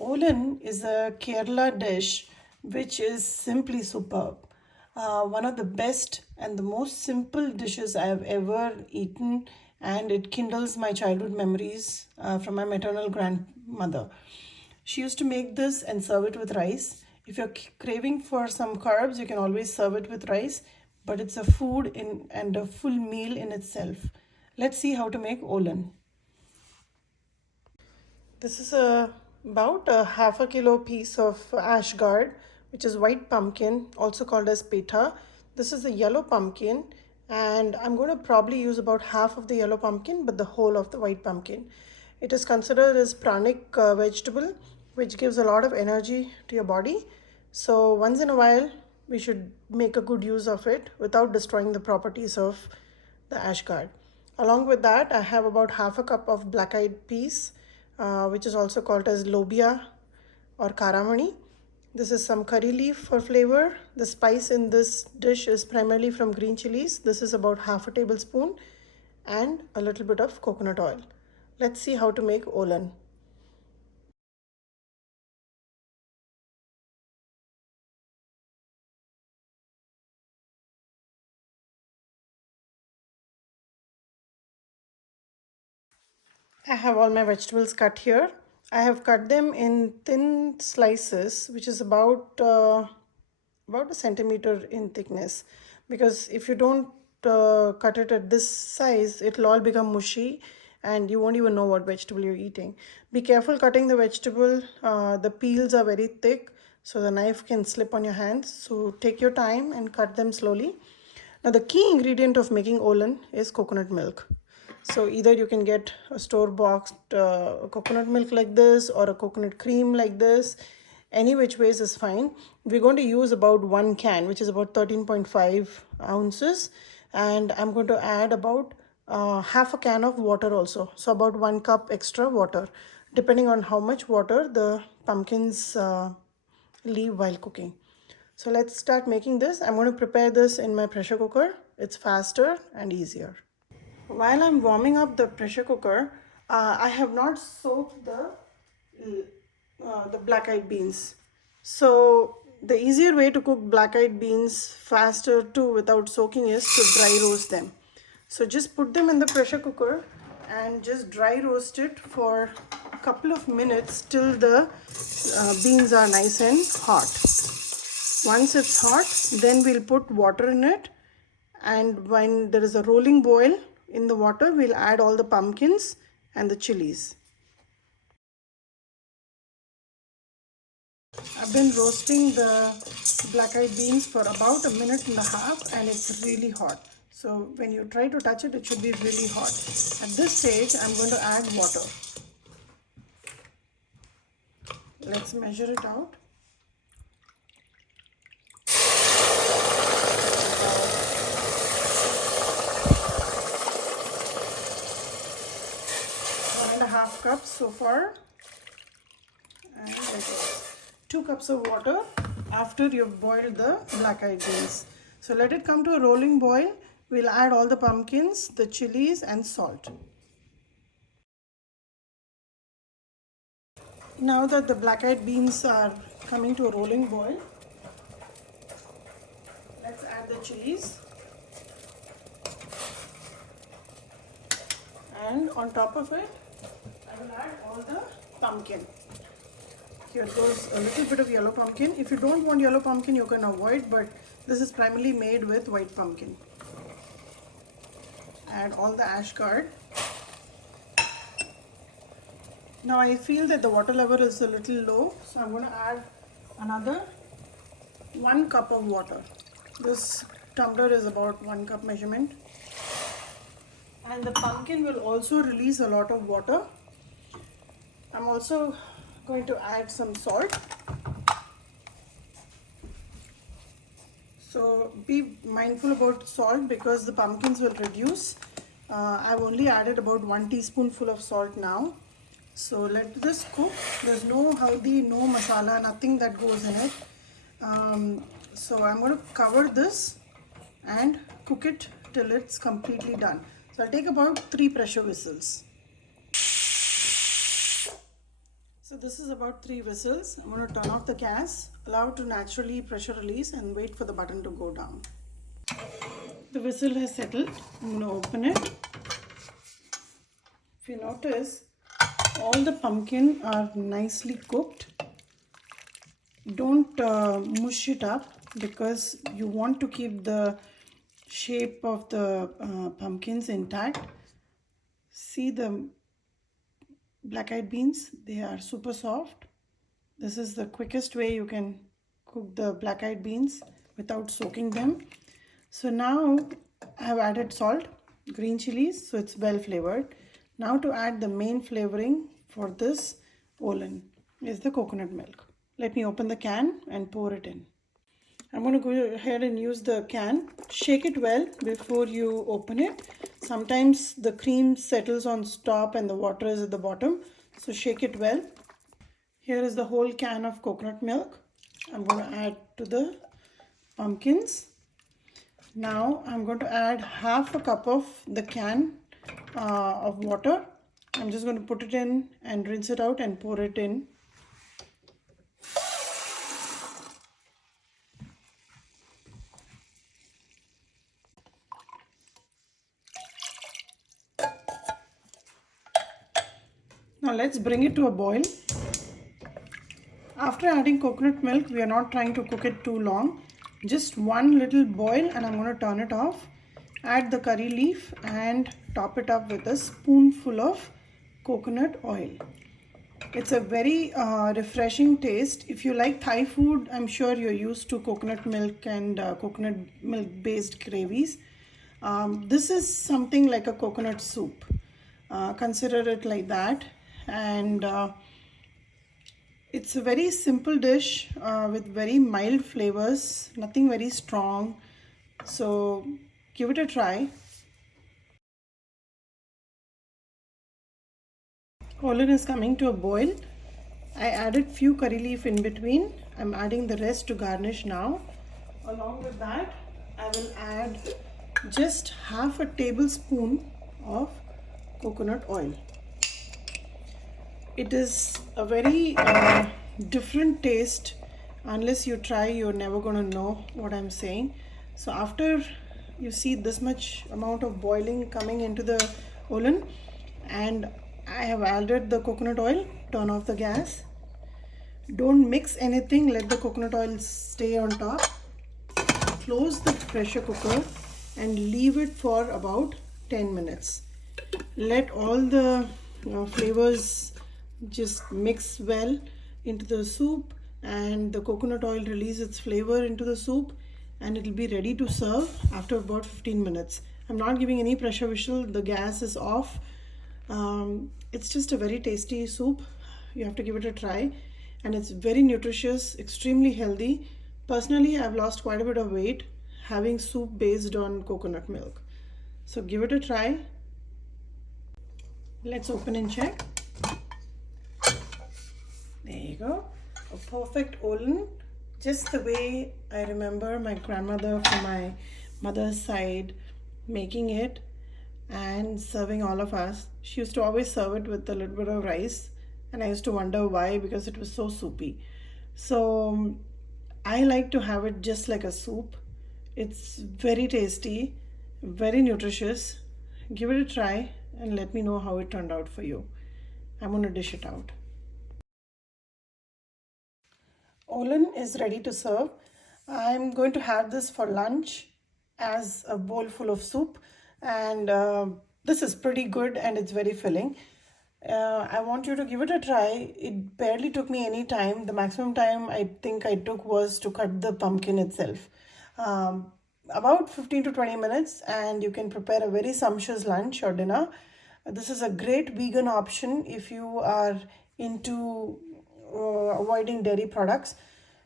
Olan is a Kerala dish which is simply superb. One of the best and the most simple dishes I have ever eaten, and it kindles my childhood memories from my maternal grandmother. She used to make this and serve it with rice. If you're craving for some carbs, you can always serve it with rice, but it's a food in and a full meal in itself. Let's see how to make Olan. This is about a half a kilo piece of ash gourd, which is white pumpkin, also called as Petha. This is the yellow pumpkin, and I'm going to probably use about half of the yellow pumpkin, but the whole of the white pumpkin. It is considered as pranic vegetable, which gives a lot of energy to your body. So once in a while, we should make a good use of it without destroying the properties of the ash gourd. Along with that, I have about half a cup of black-eyed peas, which is also called as lobia or karamani. This is some curry leaf for flavor. The spice in this dish is primarily from green chilies. This is about half a tablespoon and a little bit of coconut oil. Let's see how to make Olan. I have all my vegetables cut here. I have cut them in thin slices, which is about a centimeter in thickness. Because if you don't cut it at this size, it'll all become mushy, and you won't even know what vegetable you're eating. Be careful cutting the vegetable. The peels are very thick, so the knife can slip on your hands. So take your time and cut them slowly. Now the key ingredient of making Olan is coconut milk. So either you can get a store-bought coconut milk like this or a coconut cream like this. Any which ways is fine. We're going to use about 1 can, which is about 13.5 ounces. And I'm going to add about half a can of water also. So about 1 cup extra water, depending on how much water the pumpkins leave while cooking. So let's start making this. I'm going to prepare this in my pressure cooker. It's faster and easier. While I'm warming up the pressure cooker, I have not soaked the black-eyed beans. So the easier way to cook black-eyed beans faster too without soaking is to dry roast them. So just put them in the pressure cooker and just dry roast it for a couple of minutes till the beans are nice and hot. Once it's hot, then we'll put water in it, and when there is a rolling boil in the water, we'll add all the pumpkins and the chilies. I've been roasting the black-eyed beans for about a minute and a half, and it's really hot. So when you try to touch it, it should be really hot. At this stage, I'm going to add water. Let's measure it out. Half cup so far, and that is 2 cups of water after you've boiled the black-eyed beans. So let it come to a rolling boil. We'll add all the pumpkins, the chilies, and salt. Now that the black-eyed beans are coming to a rolling boil, let's add the chilies, and on top of it I will add all the pumpkin. Here goes a little bit of yellow pumpkin. If you don't want yellow pumpkin, you can avoid, but this is primarily made with white pumpkin. Add all the ash gourd. Now I feel that the water level is a little low, so I'm going to add another 1 cup of water. This tumbler is about 1 cup measurement. And the pumpkin will also release a lot of water. I'm also going to add some salt. So be mindful about salt because the pumpkins will reduce. I've only added about 1 teaspoonful of salt now. So let this cook. There's no haldi, no masala, nothing that goes in it. So I'm going to cover this and cook it till it's completely done. So I'll take about 3 pressure whistles. So this is about 3 whistles. I'm going to turn off the gas, allow it to naturally pressure release and wait for the button to go down. The whistle has settled. I'm going to open it. If you notice, all the pumpkin are nicely cooked. Don't mush it up because you want to keep the shape of the pumpkins intact. See the black-eyed beans, they are super soft. This is the quickest way you can cook the black-eyed beans without soaking them. So now I have added salt, green chilies, so it's well flavored. Now to add the main flavoring for this Olan is the coconut milk. Let me open the can and pour it in. I'm going to go ahead and use the can. Shake it well before you open it. Sometimes the cream settles on top and the water is at the bottom. So shake it well. Here is the whole can of coconut milk. I'm going to add to the pumpkins. Now I'm going to add half a cup of the can of water. I'm just going to put it in and rinse it out and pour it in. Now let's bring it to a boil. After adding coconut milk, we are not trying to cook it too long. Just one little boil and I'm going to turn it off. Add the curry leaf and top it up with a spoonful of coconut oil. It's a very refreshing taste. If you like Thai food, I'm sure you're used to coconut milk and coconut milk based gravies. This is something like a coconut soup. Consider it like that. And it's a very simple dish with very mild flavors, nothing very strong. So give it a try. Olan is coming to a boil. I added few curry leaf in between. I'm adding the rest to garnish now. Along with that, I will add just half a tablespoon of coconut oil. It is a very different taste. Unless you try, you're never going to know what I'm saying. So after you see this much amount of boiling coming into the Olan, and I have added the coconut oil, turn off the gas. Don't mix anything, let the coconut oil stay on top. Close the pressure cooker and leave it for about 10 minutes. Let all the flavors just mix well into the soup and the coconut oil release its flavor into the soup, and it will be ready to serve after about 15 minutes. I'm not giving any pressure whistle, the gas is off. It's just a very tasty soup. You have to give it a try, and it's very nutritious, extremely healthy. Personally, I've lost quite a bit of weight having soup based on coconut milk. So give it a try. Let's open and check. There you go, a perfect Olan, just the way I remember my grandmother from my mother's side making it and serving all of us. She used to always serve it with a little bit of rice, and I used to wonder why, because it was so soupy. So I like to have it just like a soup. It's very tasty, very nutritious. Give it a try and let me know how it turned out for you. I'm going to dish it out. Olan is ready to serve. I'm going to have this for lunch as a bowl full of soup, and this is pretty good and it's very filling. I want you to give it a try. It barely took me any time. The maximum time I think I took was to cut the pumpkin itself. About 15 to 20 minutes, and you can prepare a very sumptuous lunch or dinner. This is a great vegan option if you are into avoiding dairy products.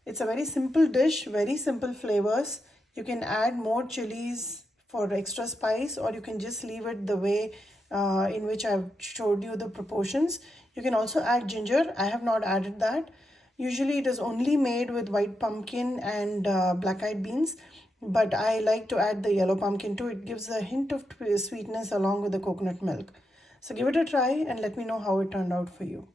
It's a very simple dish, very simple flavors. You can add more chilies for extra spice, or you can just leave it the way in which I've showed you the proportions. You can also add ginger. I have not added that. Usually it is only made with white pumpkin and black-eyed beans, but I like to add the yellow pumpkin too. It gives a hint of sweetness along with the coconut milk. So give it a try and let me know how it turned out for you.